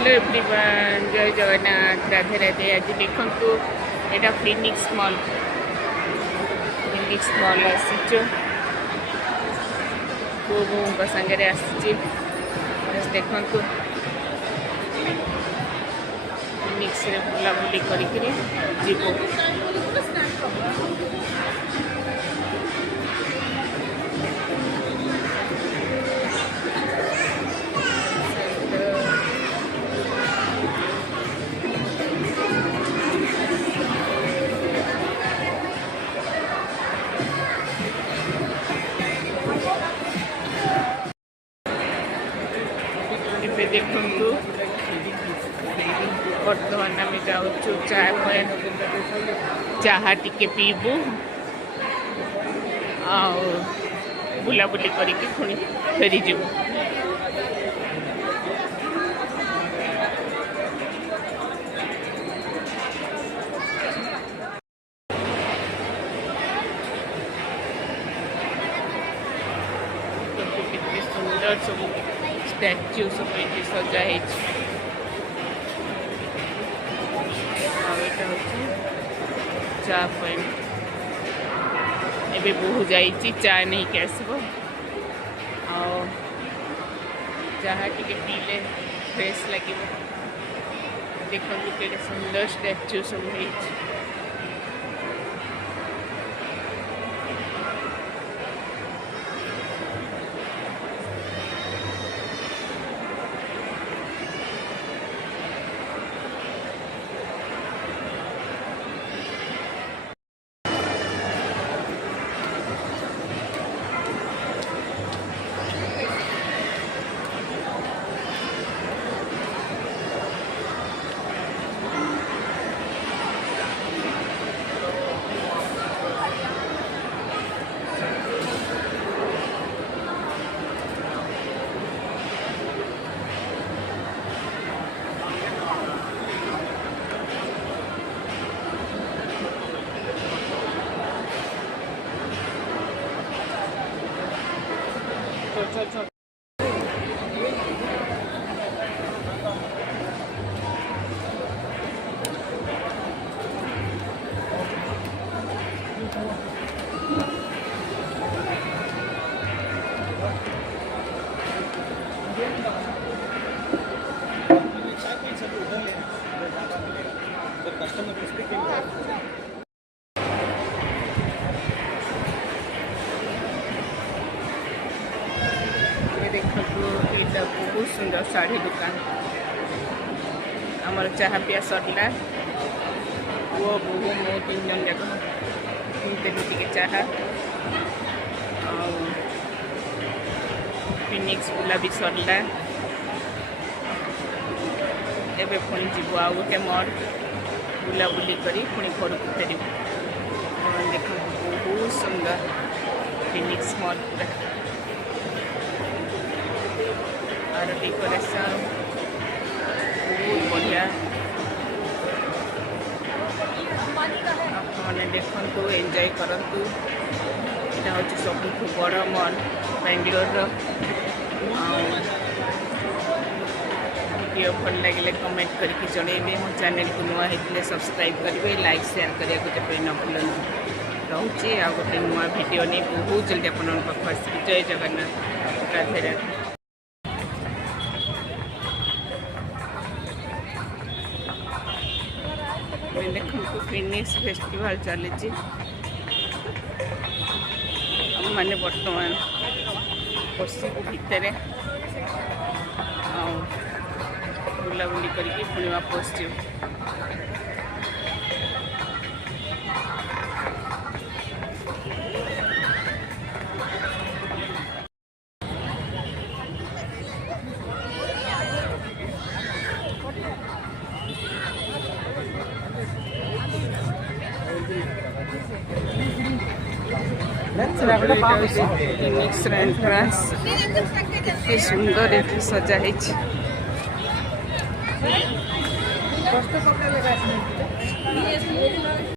Hello everyone, जय जगन्नाथ, राधे राधे। आज देखु यहाँ फिनिक्स मॉल आसीचु पो बो सागर आसी देखु फिनिक्स बुलाबुली करी जीवो। देखु बर्तमान आम जाऊँ चाय चाहा टिके पीबू आ बुलाबुली करके पुणी फेरी जीवु। कितने सुंदर सब स्टैच्यू सब ये सजा है। चा पॉइंट एबे बहु जाइए चा नहीं के आसब चाह टिके पीले फ्रेश लगे। देखो के सुंदर स्टैच्यू सब है। चल बहुत सुंदर साड़ी दुकान आमर चाह पिया सरला वो बहु मो तीन जन जाक देवी टी चाह फिनिक्स बुला भी सरला। एबे पुणी जीव आ गोटे मॉल बुलाबुली करी पुणी घर को फेर। देख बहुत सुंदर फिनिक्स मॉल पूरा और डेकोरेशन बहुत बढ़िया। आपने देखु एंजॉय करंतु। यहाँ हूँ सब बड़ मॉल बेंगलोर। वीडियो भल लगे कमेंट करके जनइबे। मो चैनल को नुआ होते सब्सक्राइब करेंगे, लाइक शेयर करने को न भूल। रोचे आ गोटे नुआ वीडियो नहीं बहुत जल्दी आप। जय जगन्नाथ, राधे राधे। देखो फिनिक्स फेस्टिवल चली मैंने बर्तमान पशु भितर बुलाबुली करके पुणी वापस जीव। फिनिक्स एंट्रांस कितनी सुंदर ये सजा है।